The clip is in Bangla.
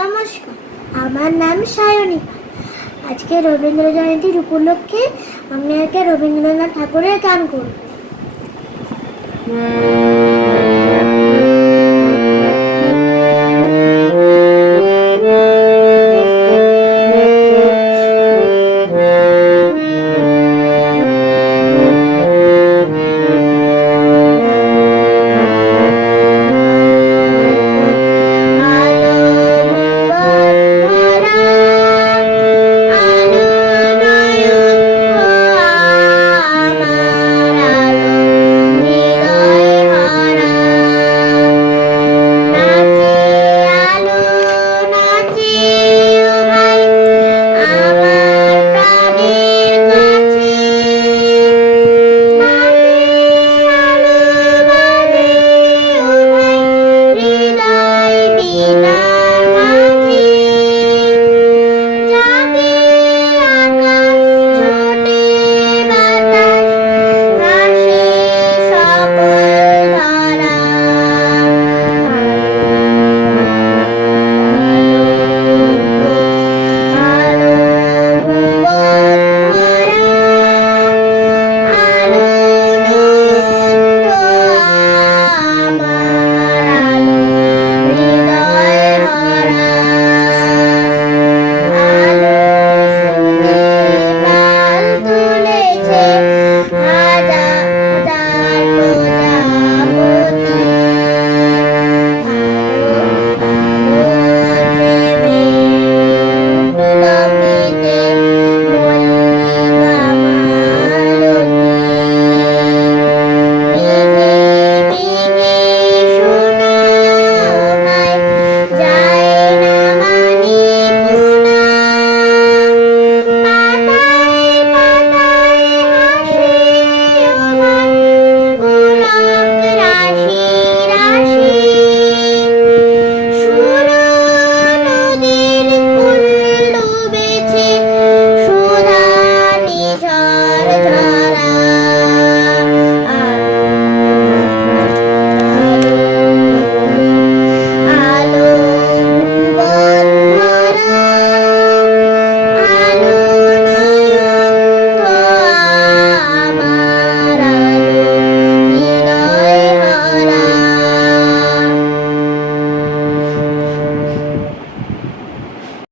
নমস্কার। আমার নাম সায়নিকা আজকে রবীন্দ্র জয়ন্তীর উপলক্ষে আমি একটা রবীন্দ্রনাথ ঠাকুরের গান করব।